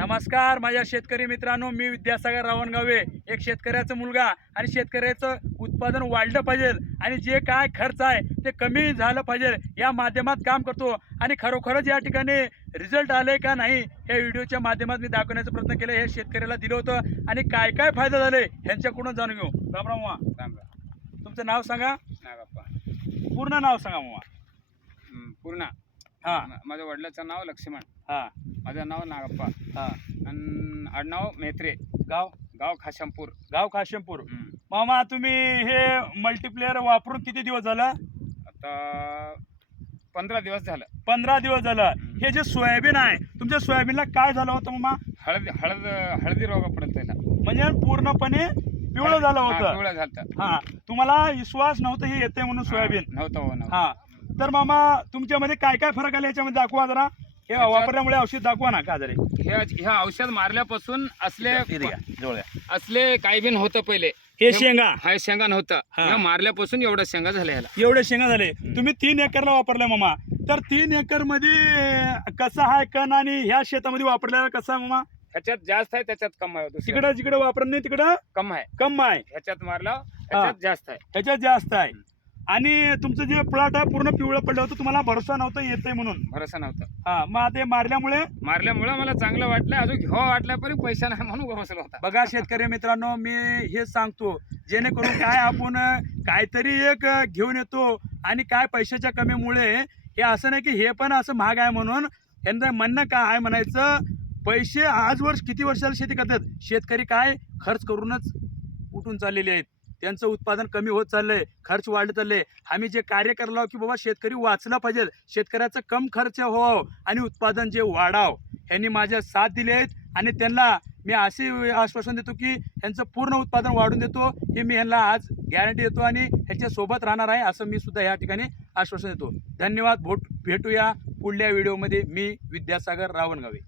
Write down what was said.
नमस्कार माझ्या शेतकरी मित्रांनो, मी विद्यासागर रावणगावे, एक शेतकऱ्याचा मुलगा आणि शेतकऱ्याचं उत्पादन वाढलं पाहिजे आणि जे काय खर्च आहे ते कमी झालं पाहिजे या माध्यमात काम करतो आणि खरोखरच या ठिकाणी रिझल्ट आले का नाही हे व्हिडिओच्या माध्यमात मी दाखवण्याचा प्रयत्न केला। हे शेतकऱ्याला दिलं होतं आणि काय काय फायदा झाले ह्यांच्याकडून जाणून घेऊ। राम राम मामा, राम राम। तुमचं नाव सांगा। नागप्पा। पूर्ण नाव सांगा मामा। पूर्ण हां, माझ्या वडिलाचं नाव लक्ष्मण, हां, माझं नाव नागप्पा हां। आणि आडनाव मेत्रे, गाव गाव खाशामपूर। गाव काशिमपूर। मामा, तुम्ही हे मल्टीप्लेअर वापरून किती दिवस झालं? आता 15 दिवस झालं। 15 दिवस झालं। हे जे सोयाबीन आहे, तुमच्या सोयाबीनला काय झालं होतं मामा? हळदी रोगापर्यंत त्याला म्हणजे पूर्णपणे पिवळं झालं होतं। पिवळं झालं। हा, तुम्हाला विश्वास नव्हता हे येते म्हणून सोयाबीन? नव्हतं। हा, तर मामा तुमच्यामध्ये काय काय फरक आले याच्यामध्ये दाखवा जरा। हे वापरल्यामुळे औषध दाखवा ना, का जरे हे औषध मारल्यापासून असले जवळ काही बिन होतं पहिले। हे शेंगा हा शेंगा नव्हतं, हा। मारल्यापासून एवढं शेंगा झाल्या ह्याला। एवढे शेंगा झाले। तुम्ही 3 एकरला वापरले मामा, तर 3 एकर मध्ये कसा आहे कण आणि ह्या शेतामध्ये वापरलेला कसा आहे मामा? ह्याच्यात जास्त आहे, त्याच्यात कम आहे। तिकडं जिकडे वापरत नाही तिकडं कम आहे, कम आहे, ह्याच्यात मारला ह्याच्यात जास्त आहे। ह्याच्यात जास्त आहे। आणि तुमचं जे प्लॉट आहे पूर्ण पिवळं पडलं होतं, तुम्हाला भरोसा नव्हता येते म्हणून? भरोसा नव्हता। हा, मग आता हे मारल्यामुळे मला चांगलं वाटलं, अजून घ्यावं वाटलं पण पैसा नाही म्हणून बसला होता। बघा शेतकरी मित्रांनो, मी हे सांगतो जेणेकरून काय आपण काहीतरी एक घेऊन येतो आणि काय पैशाच्या कमीमुळे हे असं नाही की हे पण असं महाग आहे म्हणून। यांचं म्हणणं काय आहे म्हणायचं, पैसे आज किती वर्षाला शेती करतात शेतकरी, काय खर्च करूनच उठून चाललेले आहेत। त्यांचं उत्पादन कमी होत चाललंय, खर्च वाढत चाललंय। आम्ही जे कार्य करलो की बाबा शेतकरी वाचला पाहिजे, शेतकऱ्याचं कम खर्च व्हावं आणि उत्पादन जे वाढाव, यांनी माझ्या साथ दिले आहेत आणि त्यांना मी असे आश्वासन देतो की यांचं पूर्ण उत्पादन वाढून देतो। हे मी यांना आज गॅरंटी देतो आणि ह्याच्यासोबत राहणार आहे असं मी सुद्धा या ठिकाणी आश्वासन देतो। धन्यवाद। भेटूया पुढल्या व्हिडिओमध्ये। मी विद्यासागर रावणगावे।